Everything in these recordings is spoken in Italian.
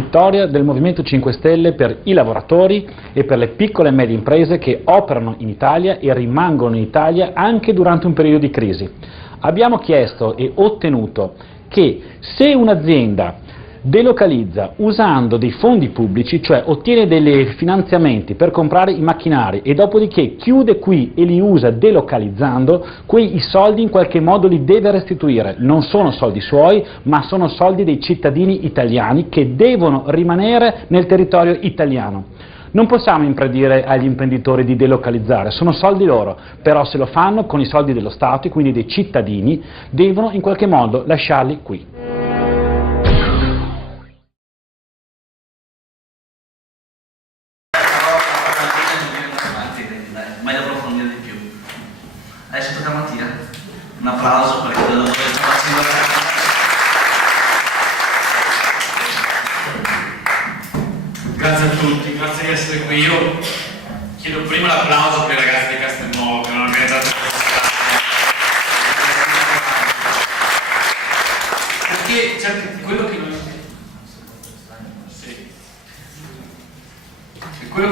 vittoria del Movimento 5 Stelle per i lavoratori e per le piccole e medie imprese che operano in Italia e rimangono in Italia anche durante un periodo di crisi. Abbiamo chiesto e ottenuto che se un'azienda delocalizza usando dei fondi pubblici, cioè ottiene dei finanziamenti per comprare i macchinari e dopodiché chiude qui e li usa delocalizzando, quei soldi in qualche modo li deve restituire. Non sono soldi suoi, ma sono soldi dei cittadini italiani che devono rimanere nel territorio italiano. Non possiamo impedire agli imprenditori di delocalizzare, sono soldi loro, però se lo fanno con i soldi dello Stato e quindi dei cittadini, devono in qualche modo lasciarli qui. Adesso tocca a Mattia. Un applauso perché quello che sta facendo. Grazie a tutti, grazie di essere qui. Io chiedo prima l'applauso per i ragazzi di Castelnuovo che hanno organizzato questa. Perché quello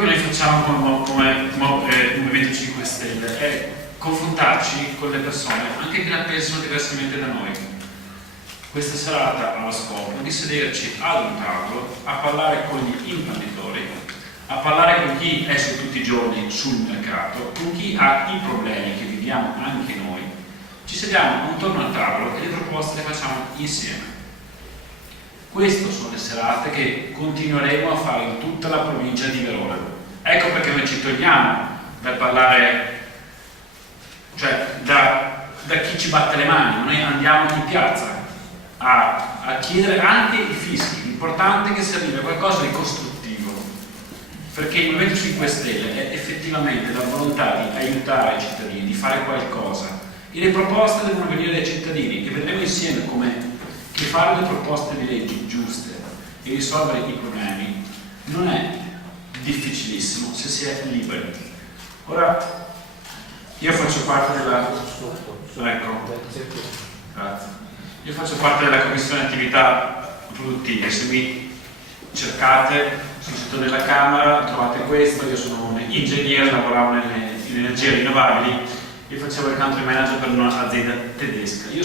che noi facciamo come Movimento 5 Stelle è confrontarci con le persone, anche che la pensano diversamente da noi. Questa serata ha lo scopo di sederci ad un tavolo a parlare con gli imprenditori, a parlare con chi esce tutti i giorni sul mercato, con chi ha i problemi che viviamo anche noi. Ci sediamo intorno al tavolo e le proposte le facciamo insieme. Queste sono le serate che continueremo a fare in tutta la provincia di Verona. Ecco perché noi ci togliamo dal parlare, cioè da chi ci batte le mani. Noi andiamo in piazza a chiedere anche i fischi. L'importante è che si arrivi a qualcosa di costruttivo, perché il Movimento 5 Stelle è effettivamente la volontà di aiutare i cittadini, di fare qualcosa, e le proposte devono venire dai cittadini, e vedremo insieme come che fare le proposte di leggi giuste e risolvere i problemi non è difficilissimo se si è liberi. Ora io faccio parte della Io faccio parte della Commissione Attività Produttive. Se mi cercate sul sito della Camera trovate questo. Io sono un ingegnere, lavoravo in energie rinnovabili e facevo il country manager per un'azienda tedesca. Io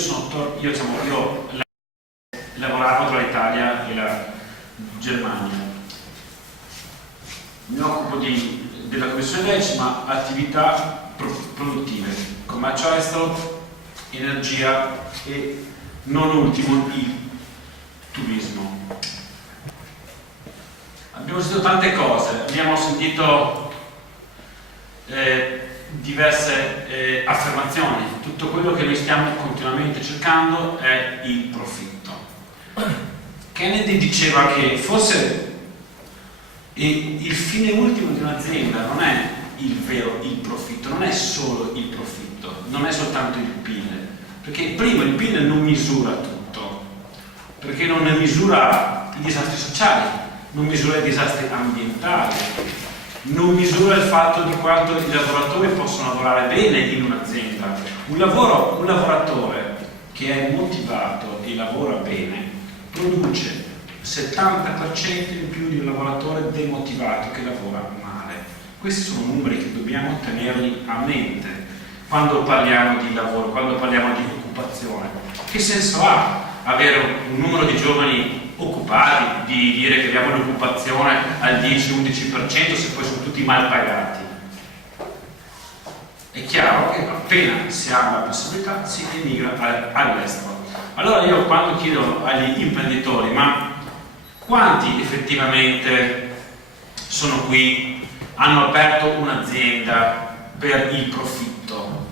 lavoravo tra l'Italia e la Germania. Mi occupo della Commissione 10, ma attività produttive, commercio estero, energia e non ultimo il turismo. Abbiamo sentito tante cose, abbiamo sentito diverse affermazioni. Tutto quello che noi stiamo continuamente cercando è il profitto. Kennedy diceva che forse il fine ultimo di un'azienda non è il profitto, non è solo il profitto, non è soltanto il PIL, perché prima il PIL non misura tutto, perché non misura i disastri sociali, non misura i disastri ambientali, non misura il fatto di quanto i lavoratori possono lavorare bene in un'azienda. Un lavoratore che è motivato e lavora bene produce 70% in più di un lavoratore demotivato che lavora male. Questi sono numeri che dobbiamo tenerli a mente quando parliamo di lavoro, quando parliamo di occupazione. Che senso ha avere un numero di giovani occupati, di dire che abbiamo un'occupazione al 10-11% se poi sono tutti mal pagati? È chiaro che appena si ha la possibilità si emigra all'estero. Allora io quando chiedo agli imprenditori ma quanti effettivamente sono qui, hanno aperto un'azienda per il profitto,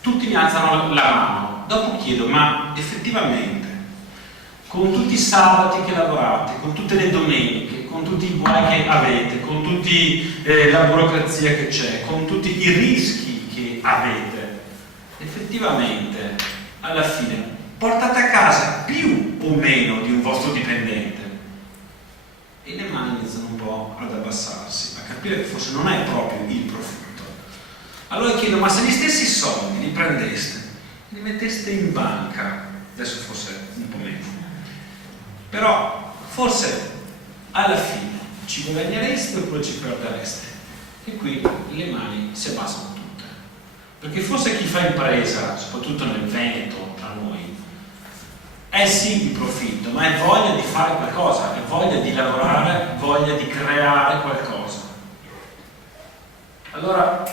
tutti mi alzano la mano. Dopo chiedo ma effettivamente con tutti i sabati che lavorate, con tutte le domeniche, con tutti i guai che avete, con tutta la burocrazia che c'è, con tutti i rischi che avete, effettivamente alla fine portate a casa più o meno di un vostro dipendente? E le mani iniziano un po' ad abbassarsi, a capire che forse non è proprio il profitto. Allora chiedo, ma se gli stessi soldi li prendeste, li metteste in banca, adesso forse un po' meno, però forse alla fine ci guadagnereste oppure ci perdereste? E qui le mani si abbassano tutte, perché forse chi fa impresa, soprattutto nel Veneto, tra noi, è sì di profitto, ma è voglia di fare qualcosa, è voglia di lavorare, voglia di creare qualcosa. Allora,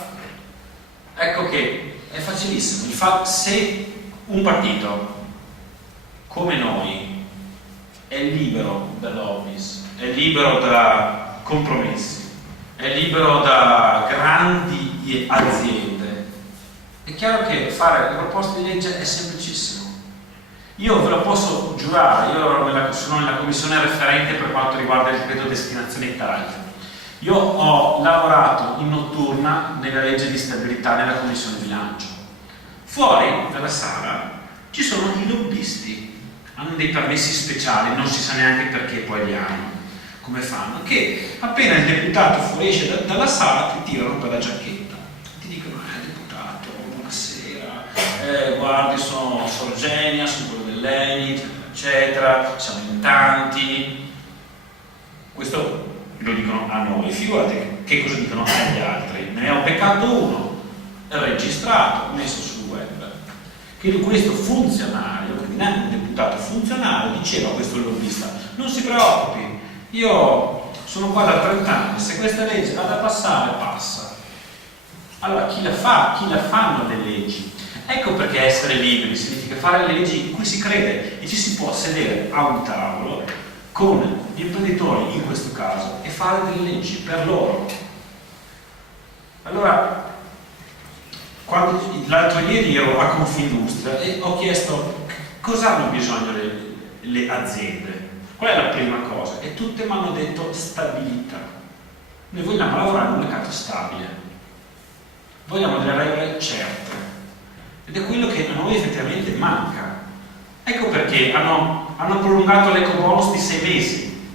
ecco che è facilissimo. Se un partito come noi è libero da lobbies, è libero da compromessi, è libero da grandi aziende, è chiaro che fare le proposte di legge è semplicissimo. Io ve lo posso giurare, io sono nella commissione referente per quanto riguarda il decreto destinazione Italia. Io ho lavorato in notturna nella legge di stabilità nella commissione bilancio. Fuori dalla sala ci sono i lobbisti, hanno dei permessi speciali, non si sa neanche perché poi li hanno, come fanno, che appena il deputato fuoriesce dalla sala ti tirano per la giacchetta, ti dicono deputato, buonasera, guardi sono Sorgenia, sono quello dell'ENI, eccetera, siamo in tanti. Questo lo dicono a noi, figurate che cosa dicono agli altri. Ne ho beccato uno, registrato, messo sul web, che questo funzionario, quindi un deputato funzionario, diceva a questo lobbista: non si preoccupi, io sono qua da 30 anni, se questa legge va da passare, passa. Allora chi la fa? Chi la fanno le leggi? Ecco perché essere liberi significa fare le leggi in cui si crede e ci si può sedere a un tavolo con gli imprenditori in questo caso e fare delle leggi per loro. Allora, l'altro ieri ero a Confindustria e ho chiesto cosa hanno bisogno le aziende, qual è la prima cosa, e tutte mi hanno detto stabilità. Noi vogliamo lavorare in un mercato stabile, vogliamo delle regole certe, ed è quello che a noi effettivamente manca. Ecco perché hanno prolungato l'ecobonus di 6 mesi.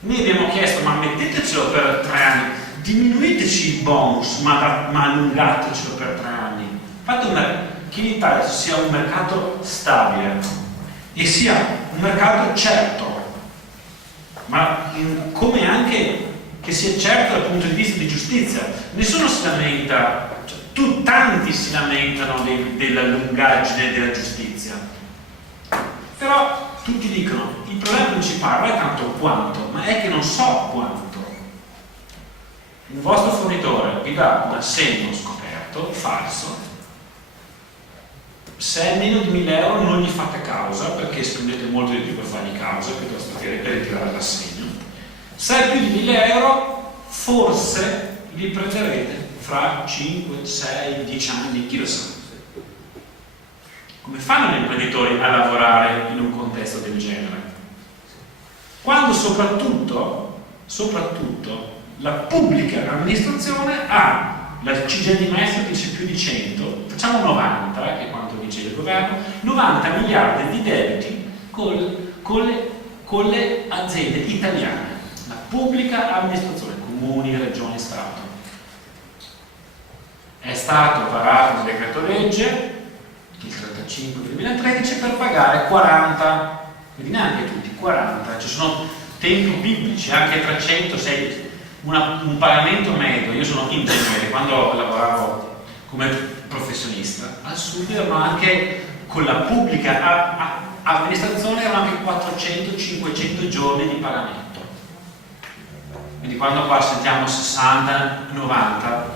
Noi abbiamo chiesto: ma mettetecelo per 3 anni, diminuiteci il bonus, ma allungatecelo per 3 anni. Fate che in Italia ci sia un mercato stabile e sia un mercato certo, ma come anche che sia certo dal punto di vista di giustizia. Nessuno si lamenta, tanti si lamentano della lungaggine della giustizia, però tutti dicono: il problema principale non è tanto quanto, ma è che non so quanto. Il vostro fornitore vi dà un assegno scoperto, falso, se è meno di 1.000 euro non gli fate causa, perché spendete molto di più per fargli causa piuttosto che per ritirare l'assegno. Se è più di 1.000 euro forse li prenderete fra 5, 6, 10 anni, chi lo sa. Come fanno gli imprenditori a lavorare in un contesto del genere? Quando soprattutto la pubblica amministrazione ha, la CGIL di Maestro dice più di 100, facciamo 90, che è quanto dice il governo, 90 miliardi di debiti con le aziende italiane, la pubblica amministrazione, comuni, regioni, Stato. È stato varato un decreto legge, il 35 del 2013, per pagare 40, quindi neanche tutti, 40, ci sono tempi biblici, anche 300, un pagamento medio. Io sono ingegnere, quando lavoravo come professionista, al sud erano anche, con la pubblica amministrazione, erano anche 400-500 giorni di pagamento. Quindi quando qua sentiamo 60-90,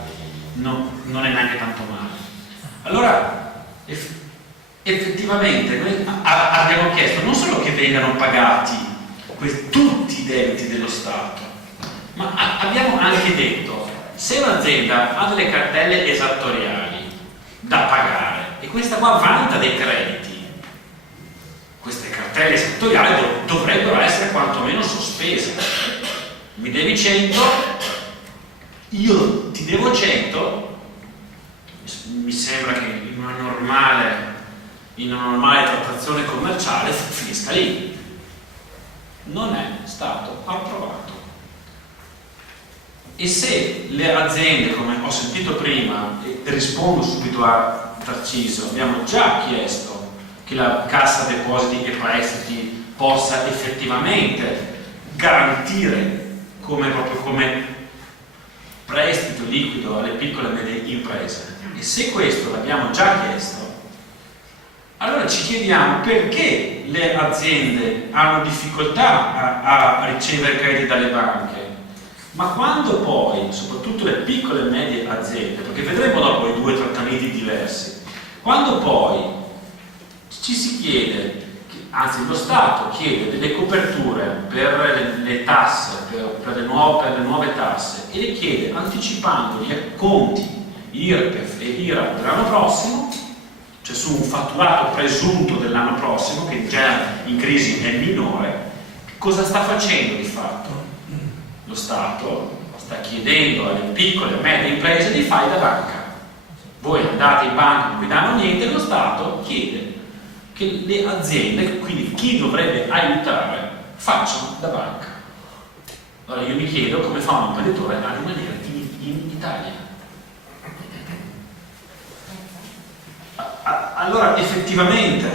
non è neanche tanto male. Allora, effettivamente noi abbiamo chiesto non solo che vengano pagati tutti i debiti dello Stato, ma abbiamo anche detto: se un'azienda ha delle cartelle esattoriali da pagare e questa qua vanta dei crediti, queste cartelle esattoriali dovrebbero essere quantomeno sospese. Mi devi 100, io ti devo 100, mi sembra che in una normale trattazione commerciale finisca lì. Non è stato approvato. E se le aziende, come ho sentito prima, e rispondo subito a Tarcisio, abbiamo già chiesto che la Cassa Depositi e Prestiti possa effettivamente garantire proprio come prestito liquido alle piccole e medie imprese. E se questo l'abbiamo già chiesto, allora ci chiediamo perché le aziende hanno difficoltà a ricevere crediti dalle banche, ma quando poi, soprattutto le piccole e medie aziende, perché vedremo dopo i due trattamenti diversi, quando poi ci si chiede, anzi lo Stato chiede delle coperture per le tasse, per le nuove tasse, e le chiede anticipando gli acconti IRPEF e IRAP dell'anno prossimo, cioè su un fatturato presunto dell'anno prossimo, che già in crisi è minore, cosa sta facendo di fatto? Lo Stato sta chiedendo alle piccole e medie imprese di fare da banca. Voi andate in banca, non vi danno niente, lo Stato chiede che le aziende, quindi chi dovrebbe aiutare, facciano da banca. Allora io mi chiedo come fa un imprenditore a rimanere in Italia. Allora effettivamente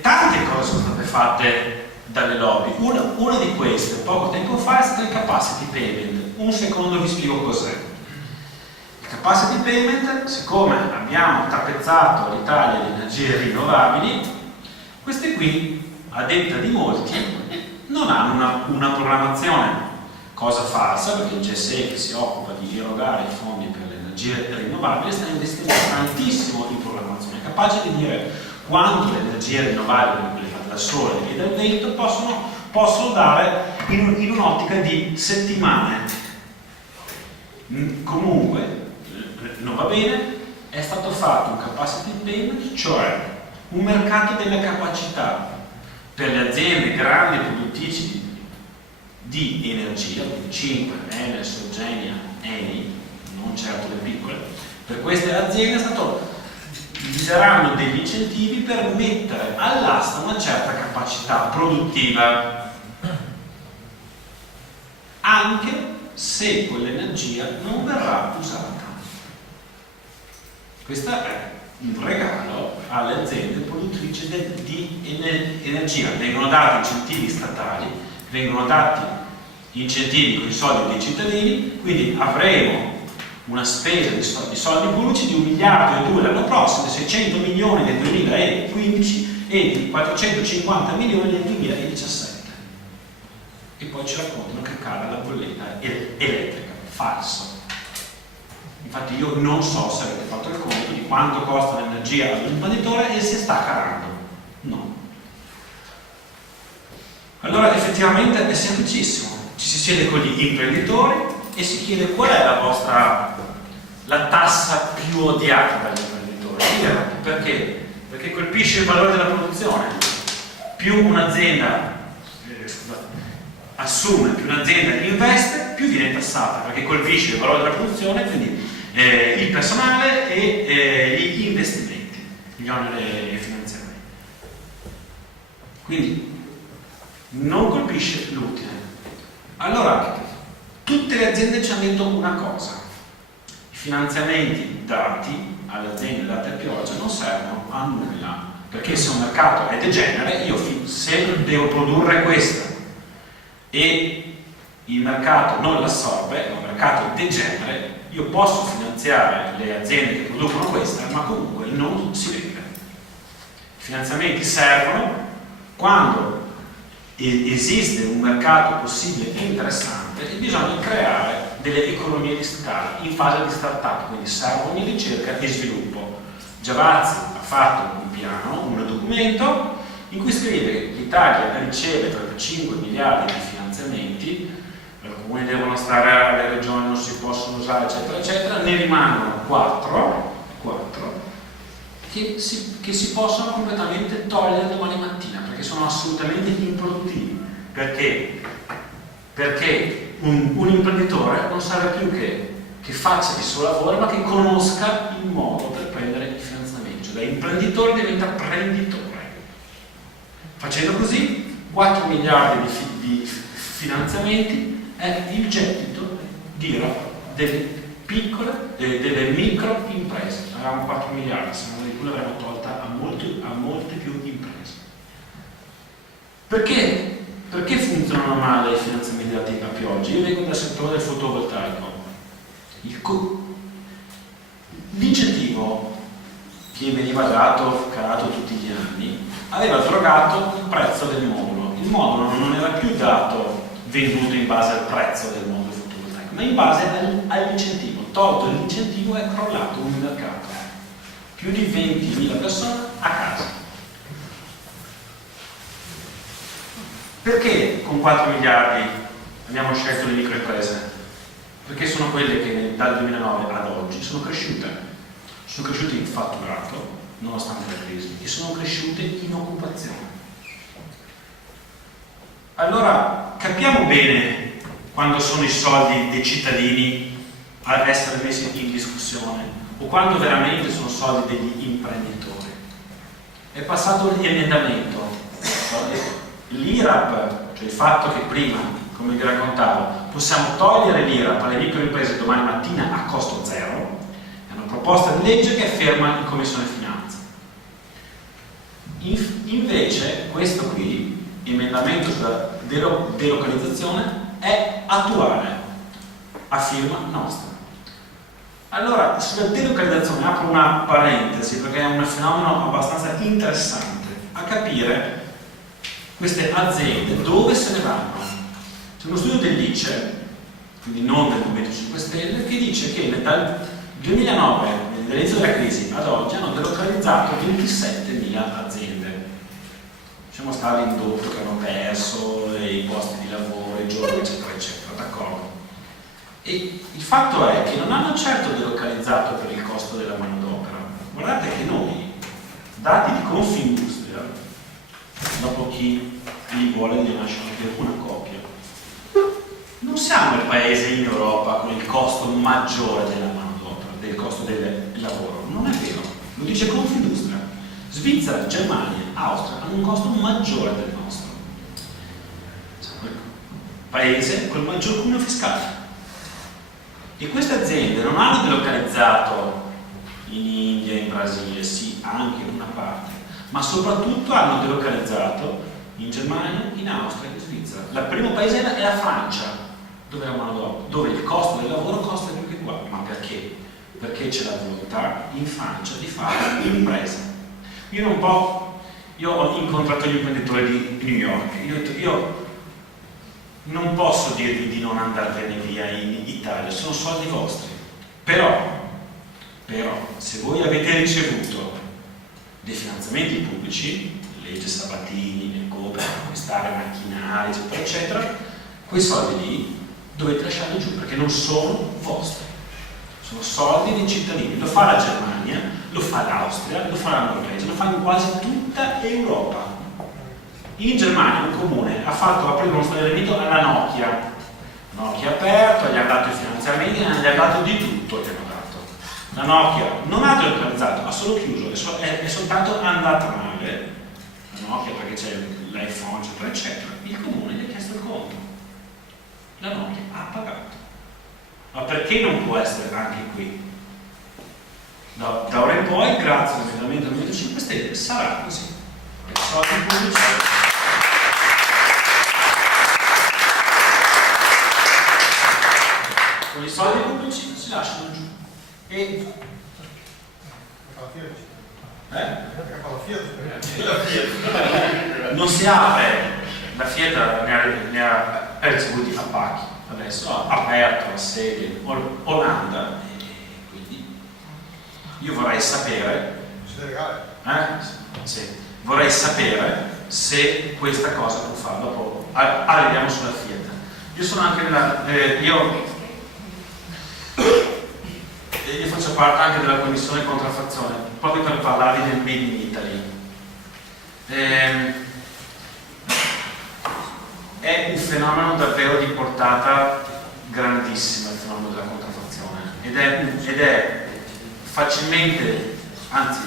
tante cose sono state fatte dalle lobby. Una di queste poco tempo fa è stata il capacity payment. Un secondo vi spiego cos'è. Il capacity payment, siccome abbiamo tappezzato l'Italia di energie rinnovabili, queste qui, a detta di molti, non hanno una programmazione, cosa falsa, perché il GSE, che si occupa di erogare i fondi per le energie rinnovabili, sta investendo tantissimo in programmazione, è capace di dire quanto le energie rinnovabili dal sole e dal vento possono dare in un'ottica di settimane. Comunque non va bene, è stato fatto un capacity payment, cioè un mercato delle capacità per le aziende grandi e produttrici di energia, quindi 5, Enel, Sorgenia, Eni, non certo le piccole. Per queste aziende gli daranno degli incentivi per mettere all'asta una certa capacità produttiva, anche se quell'energia non verrà usata. Questo è un regalo alle aziende produttrici di energia. Vengono dati incentivi statali, vengono dati incentivi con i soldi dei cittadini, quindi avremo una spesa di soldi pubblici di 1,2 miliardi l'anno prossimo, 600 milioni nel 2015 e di 450 milioni nel 2017. E poi ci raccontano che cala la bolletta elettrica. Falso. Infatti io non so se avete fatto il conto di quanto costa l'energia all'imprenditore e se sta calando. No. Allora effettivamente è semplicissimo. Ci si siede con gli imprenditori e si chiede qual è la tassa più odiata dagli imprenditori. Perché? Perché colpisce il valore della produzione. Più un'azienda assume, più un'azienda investe, più viene tassata, perché colpisce il valore della produzione, quindi il personale e gli investimenti, gli oneri e finanziamenti. Quindi non colpisce l'utile. Allora, tutte le aziende ci hanno detto una cosa: i finanziamenti dati alle aziende date a pioggia non servono a nulla, perché se un mercato è degenere, io se devo produrre questo e il mercato non l'assorbe, è un mercato degenere, io posso finanziare le aziende che producono questa, ma comunque non si vende. I finanziamenti servono quando esiste un mercato possibile e interessante e bisogna creare delle economie di scala in fase di start-up, quindi servono in ricerca e sviluppo. Giavazzi ha fatto un piano, un documento in cui scrive che l'Italia riceve 35 miliardi di finanziamenti, i comuni devono stare alle regioni, non si possono usare, eccetera, eccetera, ne rimangono 4 che si possono completamente togliere domani mattina, perché sono assolutamente improduttivi. Perché? Perché un imprenditore non serve più che faccia il suo lavoro, ma che conosca il modo per prendere il finanziamento. Cioè da imprenditore diventa prenditore. Facendo così 4 miliardi di finanziamenti è il gettito delle piccole, delle micro imprese. Avevamo 4 miliardi, se non di più l'avremmo tolta a molte più imprese. Perché Perché funzionano male i finanziamenti dati a pioggia? Io vengo dal settore del fotovoltaico. L'incentivo che veniva calato tutti gli anni, aveva drogato il prezzo del modulo. Il modulo non era più venduto in base al prezzo del modulo fotovoltaico, ma in base all'incentivo. Tolto l'incentivo è crollato un mercato. Più di 20.000 persone a casa. Perché con 4 miliardi abbiamo scelto le microimprese? Perché sono quelle che dal 2009 ad oggi sono cresciute in fatturato, nonostante la crisi, e sono cresciute in occupazione. Allora capiamo bene quando sono i soldi dei cittadini ad essere messi in discussione o quando veramente sono soldi degli imprenditori. È passato l'emendamento, l'IRAP, cioè il fatto che prima, come vi raccontavo, possiamo togliere l'IRAP alle microimprese domani mattina a costo zero, è una proposta di legge che è ferma in Commissione Finanza. Invece questo qui, emendamento sulla delocalizzazione, è attuale, a firma nostra. Allora, sulla delocalizzazione apro una parentesi perché è un fenomeno abbastanza interessante a capire queste aziende dove se ne vanno. C'è uno studio dell'ICE, quindi non del Movimento 5 Stelle, che dice che dal 2009, dall'inizio della crisi ad oggi, hanno delocalizzato 27.000 aziende. Diciamo stare l'indotto che hanno perso, i posti di lavoro, i giovani, eccetera, eccetera, d'accordo? E il fatto è che non hanno certo delocalizzato per il costo della manodopera. Guardate che noi, dati di Confindustria, dopo chi li vuole ne lasciano anche una copia, non siamo il paese in Europa con il costo maggiore della manodopera, del costo del lavoro. Non è vero, lo dice Confindustria. Svizzera, Germania, Austria hanno un costo maggiore del nostro. Siamo il paese col maggior cuneo fiscale. E queste aziende non hanno delocalizzato in India, in Brasile, sì, anche in una parte, ma soprattutto hanno delocalizzato in Germania, in Austria e in Svizzera. Il primo paese è la Francia, dove il costo del lavoro costa più che qua. Ma perché? Perché c'è la volontà in Francia di fare un'impresa. Io ho incontrato gli imprenditori di New York, io non posso dirvi di non andarvene via in Italia, sono soldi vostri. Però, se voi avete ricevuto dei finanziamenti pubblici, legge Sabatini, per acquistare macchinari, eccetera, eccetera, quei soldi lì dovete lasciarli giù perché non sono vostri, sono soldi dei cittadini. Lo fa la Germania, lo fa l'Austria, lo fa la Norvegia, lo fa in quasi tutta Europa. In Germania un comune ha aprito uno stabilimento alla Nokia. Nokia ha aperto, gli ha dato i finanziamenti, gli ha dato di tutto. Gli hanno dato. La Nokia non ha delocalizzato, ha solo chiuso, è soltanto andata male. La Nokia perché c'è l'iPhone, eccetera, eccetera. Il comune gli ha chiesto il conto. La Nokia ha pagato. Ma perché non può essere anche qui? Da ora in poi, grazie all'emendamento del Movimento 5 Stelle, sarà così. I soldi pubblici. Con i soldi pubblici si lasciano giù. E non si apre. La Fiat ne ha ricevuti a pacchi. Adesso ha aperto la sede in Olanda. E quindi io vorrei sapere. Sì. Vorrei sapere se questa cosa può fare. Dopo arriviamo sulla Fiat. Io sono anche io faccio parte anche della commissione contraffazione, proprio per parlarvi del Made in Italy. È un fenomeno davvero di portata grandissima, il fenomeno della contraffazione, ed è facilmente, anzi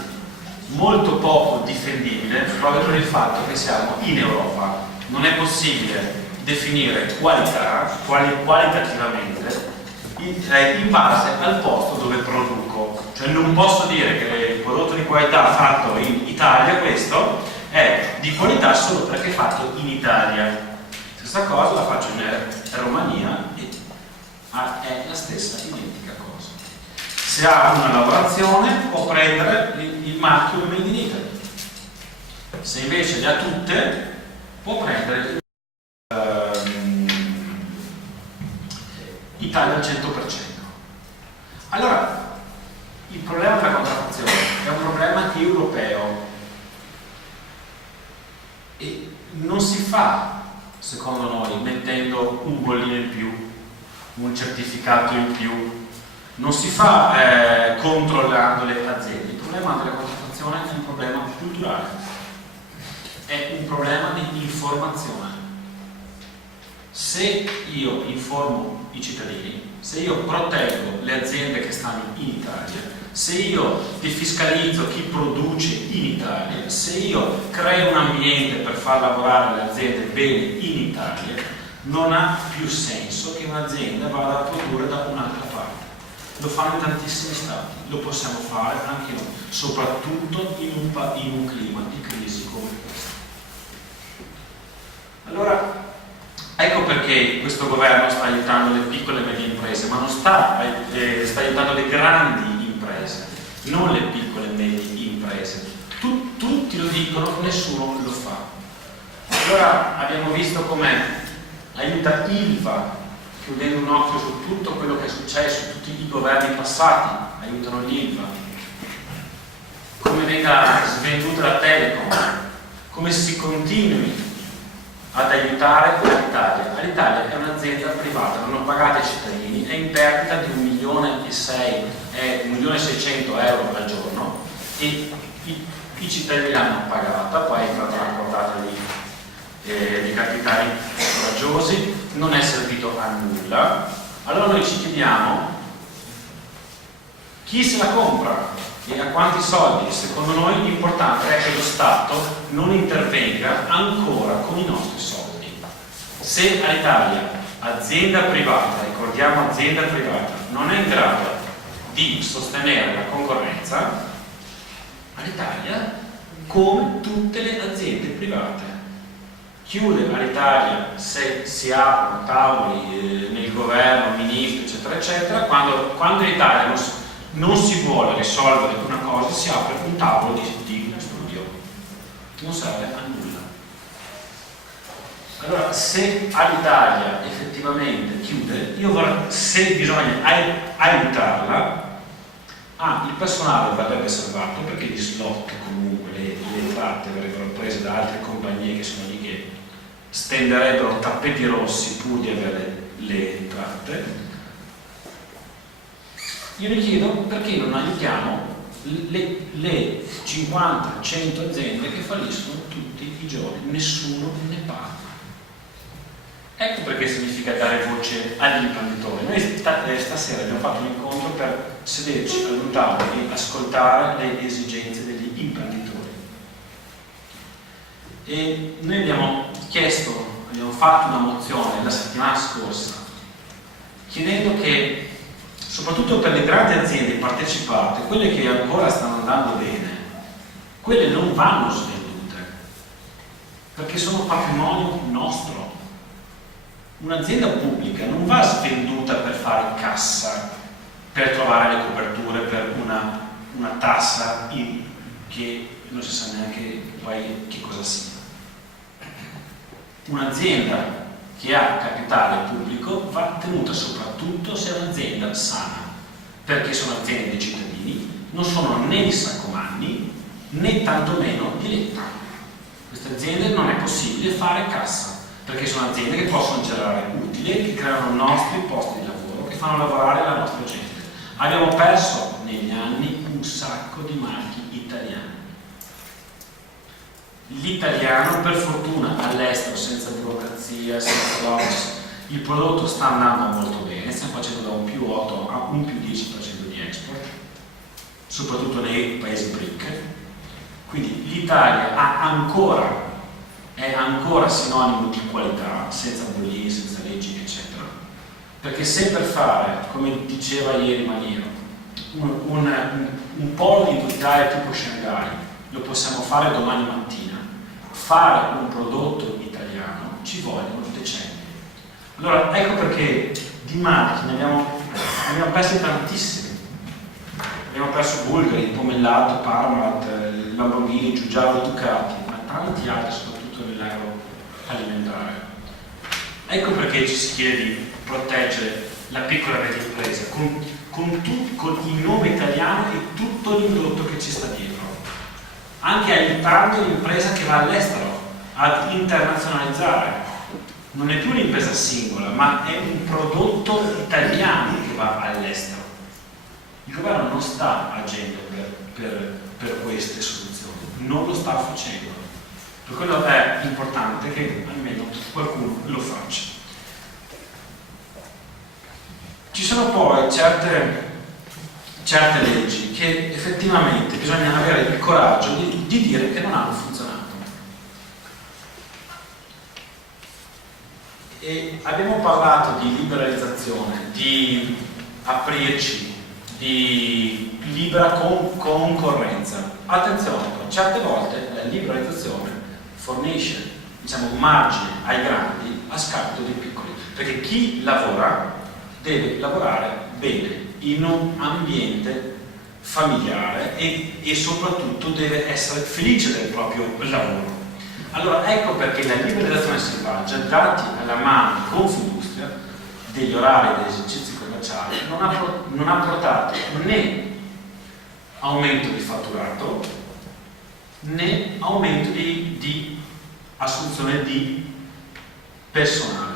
molto poco difendibile proprio per il fatto che siamo in Europa. Non è possibile definire qualità qualitativamente in base al posto dove produco. Cioè non posso dire che il prodotto di qualità fatto in Italia, questo è di qualità solo perché è fatto in Italia. Stessa cosa la faccio in Romania e è la stessa identica cosa. Se ha una lavorazione può prendere il marchio Made in Italy. Se invece le ha tutte può prendere Italia al 100%. Allora, il problema della contraffazione è un problema europeo e non si fa, secondo noi, mettendo un bollino in più, un certificato in più, non si fa controllando le aziende. Il problema della contraffazione è un problema culturale, è un problema di informazione. Se io informo i cittadini, se io proteggo le aziende che stanno in Italia, se io defiscalizzo chi produce in Italia, se io creo un ambiente per far lavorare le aziende bene in Italia, non ha più senso che un'azienda vada a produrre da un'altra parte. Lo fanno in tantissimi stati, lo possiamo fare anche noi, soprattutto in un clima di crisi come questo. Allora, ecco perché questo governo sta aiutando le piccole e medie imprese, ma non sta aiutando le grandi imprese, non le piccole e medie imprese. Tutti lo dicono, nessuno lo fa. Allora abbiamo visto come aiuta Ilva, chiudendo un occhio su tutto quello che è successo, tutti i governi passati aiutano l'Ilva, come venga svenduta la Telecom, come si continui ad aiutare l'Italia. L'Italia è un'azienda privata, non pagate ai cittadini, è in perdita di 1.600.000 euro al giorno e i cittadini l'hanno pagata, poi è entrata una cordata di capitali coraggiosi, non è servito a nulla. Allora noi ci chiediamo chi se la compra e a quanti soldi. Secondo noi l'importante è che lo Stato non intervenga ancora con i nostri soldi. Se all'Italia, azienda privata, ricordiamo azienda privata, non è in grado di sostenere la concorrenza, all'Italia, come tutte le aziende private, chiude all'Italia se si aprono tavoli nel governo, ministri, eccetera, eccetera. Quando in Italia non si vuole risolvere una cosa, si apre un tavolo di studio, non serve a nulla. Allora, se all'Italia effettivamente chiude, se bisogna aiutarla, il personale verrebbe salvato, perché gli slot, comunque le entrate verrebbero prese da altre compagnie che sono lì che stenderebbero tappeti rossi pur di avere le entrate. Io mi chiedo perché non aiutiamo le 50-100 aziende che falliscono tutti i giorni, nessuno ne parla. Ecco perché significa dare voce agli imprenditori. Noi stasera abbiamo fatto un incontro per sederci ad un tavolo e ascoltare le esigenze degli imprenditori. E noi abbiamo fatto una mozione la settimana scorsa chiedendo che, soprattutto per le grandi aziende partecipate, quelle che ancora stanno andando bene, quelle non vanno svendute, perché sono patrimonio nostro. Un'azienda pubblica non va svenduta per fare cassa, per trovare le coperture per una tassa che non si sa neanche poi che cosa sia. Un'azienda che ha capitale pubblico va tenuta soprattutto se è un'azienda sana, perché sono aziende dei cittadini, non sono né di Saccomanni né tantomeno di Letta. Queste aziende non è possibile fare cassa, perché sono aziende che possono generare utili, che creano nostri posti di lavoro, che fanno lavorare la nostra gente. Abbiamo perso negli anni un sacco di marchi italiani. L'italiano, per fortuna, all'estero, senza burocrazia, senza lobbies, il prodotto sta andando molto bene, stiamo facendo da un più 8 a un più 10% di export, soprattutto nei paesi BRIC. Quindi l'Italia è ancora sinonimo di qualità, senza bollini, senza leggi, eccetera. Perché se per fare, come diceva ieri Maniero, un polo industriale tipo Shanghai lo possiamo fare domani mattina, fare un prodotto italiano ci vogliono decenni. Allora, ecco perché di marchi ne abbiamo persi tantissimi. Abbiamo perso Bulgari, Pomellato, Parmalat, Lamborghini, Giugiaro, Ducati, ma tanti altri, soprattutto nell'agroalimentare. Ecco perché ci si chiede di proteggere la piccola e media impresa con il nome italiano e tutto l'indotto che ci sta dietro, anche aiutando l'impresa che va all'estero ad internazionalizzare. Non è più un'impresa singola, ma è un prodotto italiano che va all'estero. Il governo non sta agendo per queste soluzioni, non lo sta facendo. Per quello è importante che almeno qualcuno lo faccia. Ci sono poi certe leggi che effettivamente bisogna avere il coraggio di dire che non hanno funzionato. E abbiamo parlato di liberalizzazione, di aprirci, di libera concorrenza. Attenzione, certe volte la liberalizzazione fornisce, diciamo, margine ai grandi a scapito dei piccoli, perché chi lavora deve lavorare bene in un ambiente familiare e soprattutto deve essere felice del proprio lavoro. Allora ecco perché la liberalizzazione selvaggia, dati alla mano Confindustria, degli orari e degli esercizi commerciali, non ha portato né aumento di fatturato né aumento di assunzione di personale.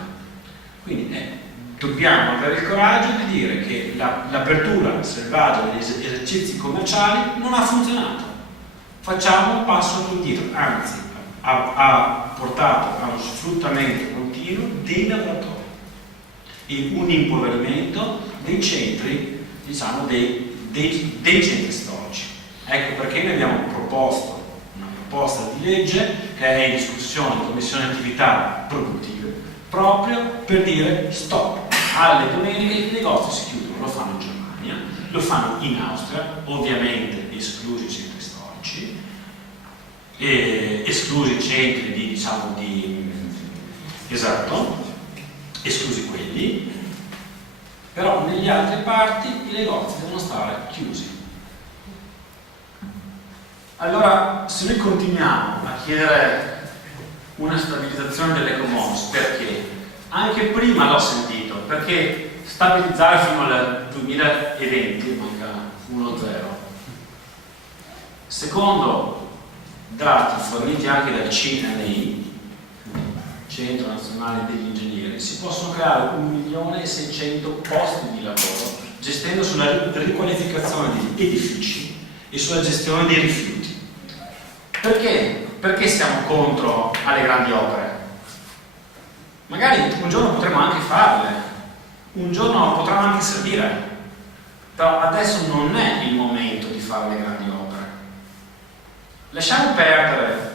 Quindi dobbiamo avere il coraggio di dire che l'apertura selvaggia degli esercizi commerciali non ha funzionato. Facciamo un passo indietro, anzi ha portato a uno sfruttamento continuo dei lavoratori e un impoverimento dei centri, diciamo, dei centri storici. Ecco perché noi abbiamo proposto una proposta di legge che è in discussione in Commissione Attività Produttive, proprio per dire stop. Alle domeniche i negozi si chiudono, lo fanno in Germania, lo fanno in Austria, ovviamente esclusi i centri storici, esclusi i centri esclusi quelli, però negli altri parti i negozi devono stare chiusi. Allora, se noi continuiamo a chiedere una stabilizzazione dell'Ecomos, perché? Anche prima l'ho sentito, perché stabilizzare fino al 2020 manca 1-0. Secondo dati forniti anche dal CNI, Centro Nazionale degli Ingegneri, si possono creare 1.600.000 posti di lavoro gestendo sulla riqualificazione di edifici e sulla gestione dei rifiuti. Perché? Perché siamo contro alle grandi opere? Magari un giorno potremo anche farle, un giorno potranno anche servire, però adesso non è il momento di fare le grandi opere. Lasciamo perdere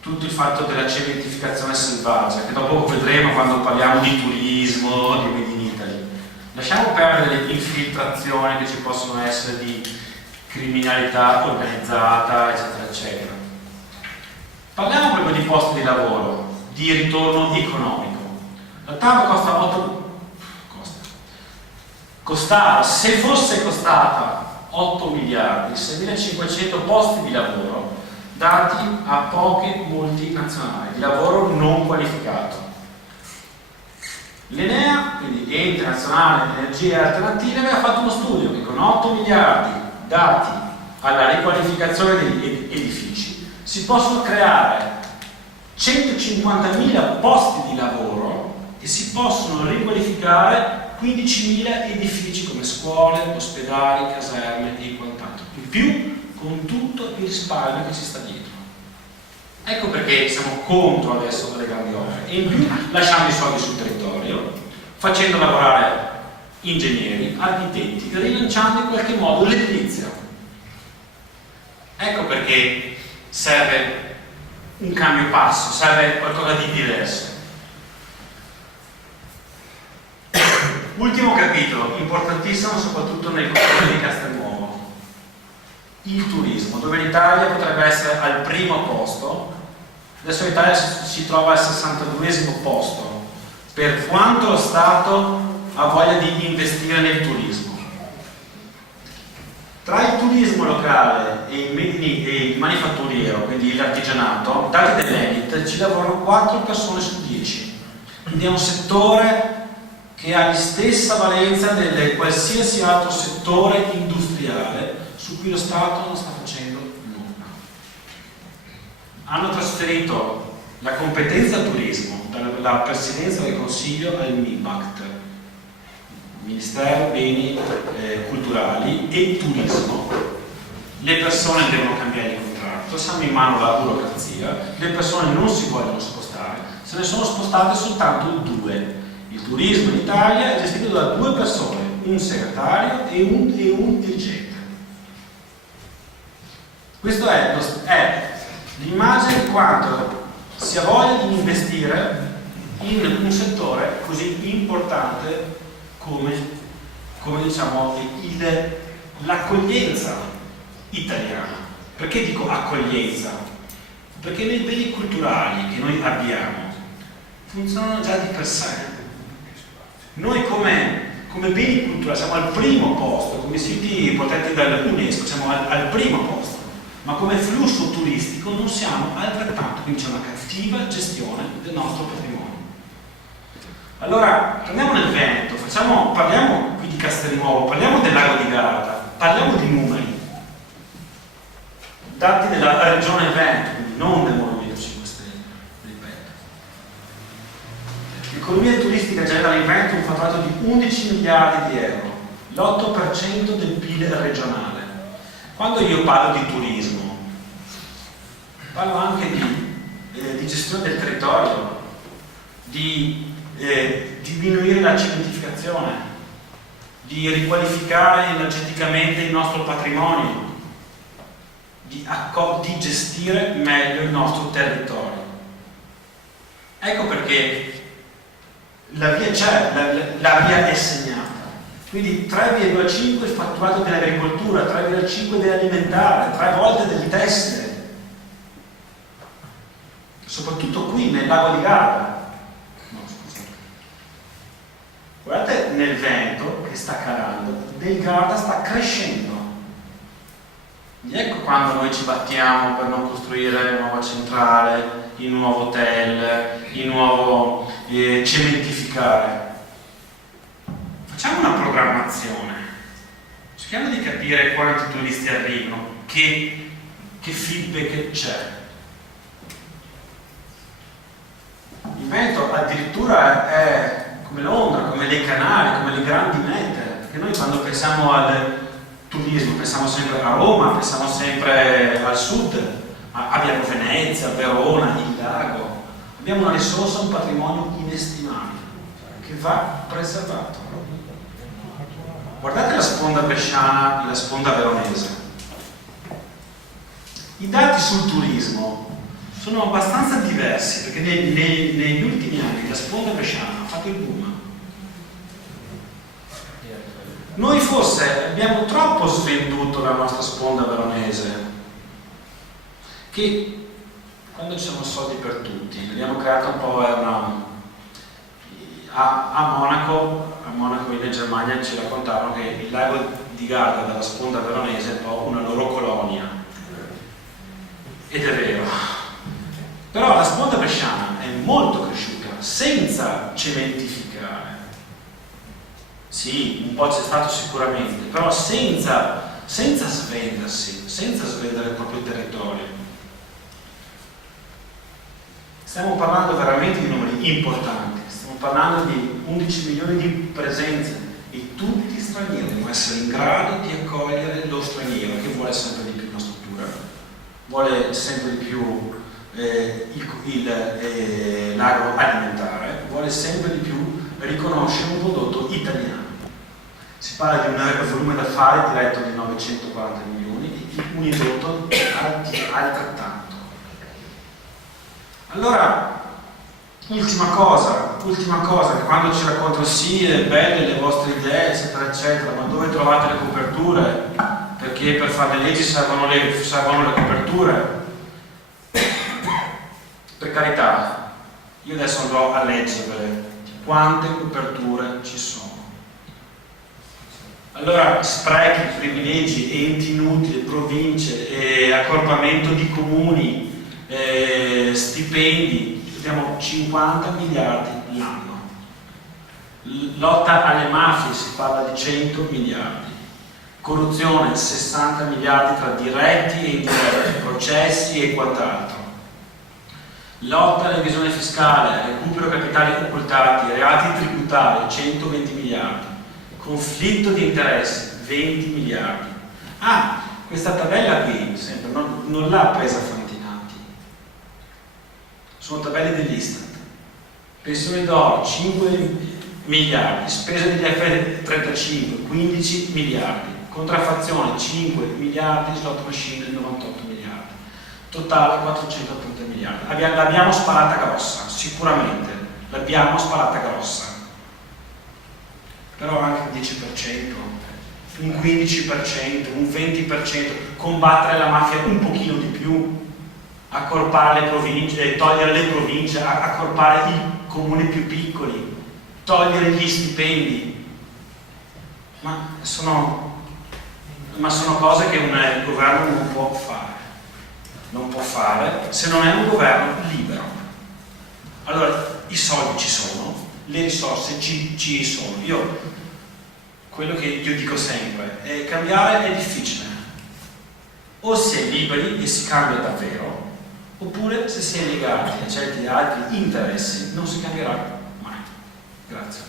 tutto il fatto della cementificazione selvaggia, che dopo vedremo quando parliamo di turismo, di Made in Italy. Lasciamo perdere le infiltrazioni che ci possono essere di criminalità organizzata, eccetera, eccetera. Parliamo proprio di posti di lavoro, di ritorno economico. La TAV costava, se fosse costata 8 miliardi, 6.500 posti di lavoro dati a poche multinazionali, di lavoro non qualificato. L'Enea, quindi Ente Nazionale di Energie Alternative, aveva fatto uno studio che con 8 miliardi dati alla riqualificazione degli edifici si possono creare 150.000 posti di lavoro e si possono riqualificare 15.000 edifici come scuole, ospedali, caserme e quant'altro. In più con tutto il risparmio che ci sta dietro. Ecco perché siamo contro adesso le grandi opere e in più lasciamo i soldi sul territorio, facendo lavorare ingegneri, architetti, rilanciando in qualche modo l'edilizia. Ecco perché serve un cambio passo, serve qualcosa di diverso. Ultimo capitolo, importantissimo soprattutto nel comune di Castelnuovo, il turismo, dove l'Italia potrebbe essere al primo posto Adesso l'Italia si trova al 62esimo posto per quanto lo Stato ha voglia di investire nel turismo. Tra il turismo locale e il manifatturiero, quindi l'artigianato, dati dell'Enit, ci lavorano 4 persone su 10. Quindi è un settore che ha la stessa valenza di qualsiasi altro settore industriale su cui lo Stato non sta facendo nulla. Hanno trasferito la competenza turismo dalla Presidenza del Consiglio al MIBACT, Ministero Beni Culturali e Turismo. Le persone devono cambiare il contratto, siamo in mano alla burocrazia, le persone non si vogliono spostare, se ne sono spostate soltanto 2. Il turismo in Italia è gestito da 2 persone, un segretario e un dirigente. Questa è l'immagine di quanto si ha voglia di investire in un settore così importante come diciamo l'accoglienza italiana. Perché dico accoglienza? Perché nei beni culturali che noi abbiamo funzionano già di per sé. Noi come beni culturali siamo al primo posto, come siti protetti dall'UNESCO siamo al primo posto, ma come flusso turistico non siamo altrettanto, quindi c'è una cattiva gestione del nostro patrimonio. Allora, torniamo nel Veneto, parliamo qui di Castelnuovo, parliamo del lago di Garda, parliamo di numeri, dati della regione Veneto, quindi non del Movimento 5 Stelle, ripeto. L'economia turistica genera in Veneto un fatturato di 11 miliardi di euro, l'8% del PIL regionale. Quando io parlo di turismo, parlo anche di gestione del territorio, di diminuire la cementificazione, di riqualificare energeticamente il nostro patrimonio, di gestire meglio il nostro territorio. Ecco perché la via c'è, la via è segnata. Quindi 3,5 il fatturato dell'agricoltura, 3,5 dell'alimentare, 3 volte del tessile, soprattutto qui nel lago di Garda. Guardate nel Veneto che sta calando, del Garda sta crescendo. Ed ecco quando noi ci battiamo per non costruire nuova centrale, il nuovo hotel, il nuovo cementificare. Facciamo una programmazione, cerchiamo di capire quanti turisti arrivano, che feedback c'è. Il Veneto addirittura è come Londra, come le Canarie, come le grandi mete, perché noi quando pensiamo al turismo pensiamo sempre a Roma, pensiamo sempre al sud, abbiamo Venezia, Verona, il lago, abbiamo una risorsa, un patrimonio inestimabile che va preservato. Guardate la sponda bresciana e la sponda veronese. I dati sul turismo sono abbastanza diversi perché negli ultimi anni la sponda bresciana ha fatto il boom. Noi forse abbiamo troppo svenduto la nostra sponda veronese, che quando ci sono soldi per tutti abbiamo creato un po' a Monaco in Germania ci raccontavano che il lago di Garda della sponda veronese è un po' una loro colonia, ed è vero, però la sponda bresciana è molto cresciuta senza cementificare. Sì, un po' c'è stato sicuramente, però senza svendersi, senza svendere il proprio territorio. Stiamo parlando veramente di numeri importanti, stiamo parlando di 11 milioni di presenze e tutti gli stranieri devono essere in grado di accogliere lo straniero che vuole sempre di più una struttura, vuole sempre di più l'agroalimentare, vuole sempre di più riconoscere un prodotto italiano. Si parla di un volume d'affari diretto di 940 milioni e di un indotto altrettanto. Allora, ultima cosa, che quando ci raccontano sì, è belle le vostre idee, eccetera, eccetera, ma dove trovate le coperture? Perché per fare le leggi servono le coperture. per carità, io adesso andrò a leggere quante coperture ci sono. Allora, sprechi, privilegi, enti inutili, province, accorpamento di comuni, stipendi, abbiamo 50 miliardi l'anno. Lotta alle mafie, si parla di 100 miliardi. Corruzione, 60 miliardi tra diretti e indiretti, processi e quant'altro. Lotta all'evasione fiscale, recupero capitali occultati, reati tributari, 120 miliardi. Conflitto di interessi, 20 miliardi. Ah, questa tabella qui, sempre, non l'ha presa Fantinati. Sono tabelle dell'Istat. Pensione d'oro, 5 miliardi. Spese degli F35, 15 miliardi. Contraffazione, 5 miliardi. Slot machine, 98 miliardi. Totale 480 miliardi. L'abbiamo sparata grossa, sicuramente. L'abbiamo sparata grossa. Però anche il 10%, un 15%, un 20%, combattere la mafia un pochino di più, accorpare le province, togliere le province, accorpare i comuni più piccoli, togliere gli stipendi. Ma sono cose che un governo non può fare. Non può fare se non è un governo libero. Allora, i soldi ci sono, le risorse ci sono. Quello che io dico sempre è cambiare è difficile. O si è liberi e si cambia davvero, oppure se si è legati a certi altri interessi non si cambierà mai. Grazie.